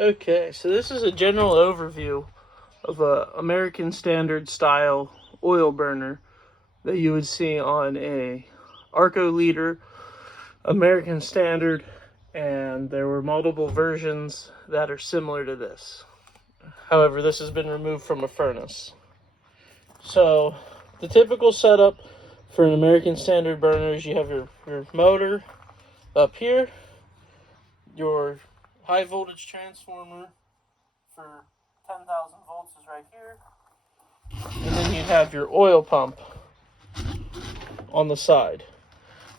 Okay, so this is a general overview of a American Standard style oil burner that you would see on a Arco Leader, American Standard, and there were multiple versions that are similar to this. However, this has been removed from a furnace. So the typical setup for an American Standard burner is you have your motor up here, your high voltage transformer for 10,000 volts is right here, and then you have your oil pump on the side.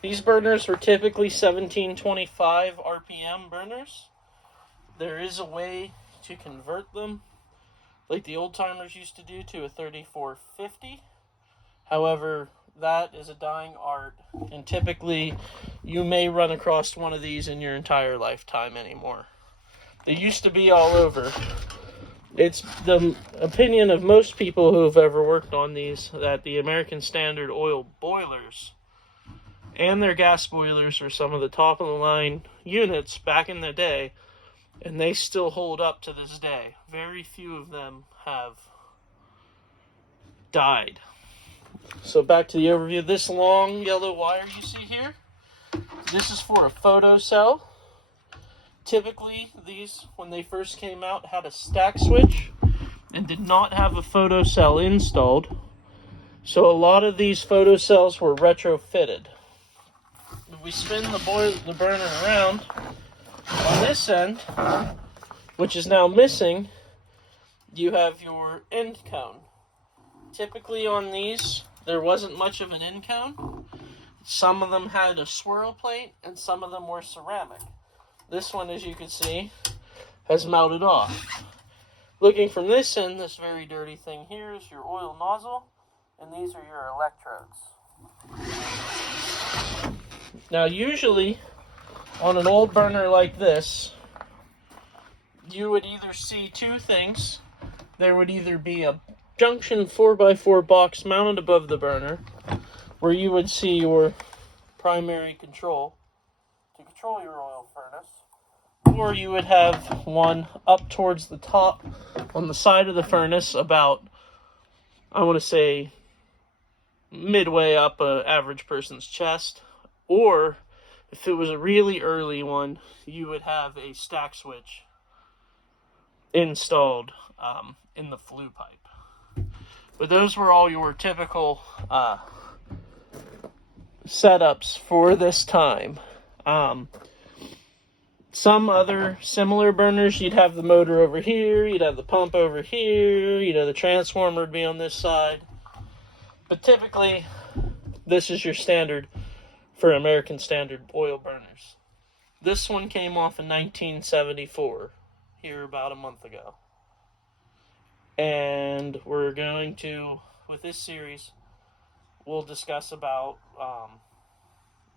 These burners were typically 1725 RPM burners. There is a way to convert them, like the old timers used to do, to a 3450. However, that is a dying art, and typically you may run across one of these in your entire lifetime anymore. They used to be all over. It's the opinion of most people who have ever worked on these that the American Standard oil boilers and their gas boilers are some of the top of the line units back in the day, and they still hold up to this day. Very few of them have died. So back to the overview. This long yellow wire you see here, this is for a photo cell. Typically, these, when they first came out, had a stack switch and did not have a photo cell installed. So a lot of these photo cells were retrofitted. If we spin the burner around, on this end, which is now missing, you have your end cone. Typically on these, there wasn't much of an end cone. Some of them had a swirl plate, and some of them were ceramic. This one, as you can see, has melted off. Looking from this end, this very dirty thing here is your oil nozzle, and these are your electrodes. Now, usually, on an old burner like this, you would either see two things. There would either be a junction 4x4 box mounted above the burner, where you would see your primary control to control your oil furnace, or you would have one up towards the top on the side of the furnace, about, I want to say, midway up an average person's chest. Or if it was a really early one, you would have a stack switch installed in the flue pipe. But those were all your typical setups for this time. Some other similar burners, you'd have the motor over here, you'd have the pump over here, the transformer would be on this side. But typically, this is your standard for American Standard oil burners. This one came off in 1974, here about a month ago. And we're going to, with this series, we'll discuss about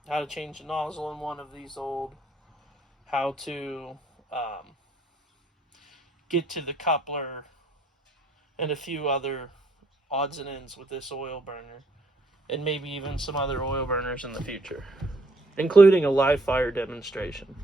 how to change the nozzle in one of these old, how to get to the coupler, and a few other odds and ends with this oil burner, and maybe even some other oil burners in the future, including a live fire demonstration.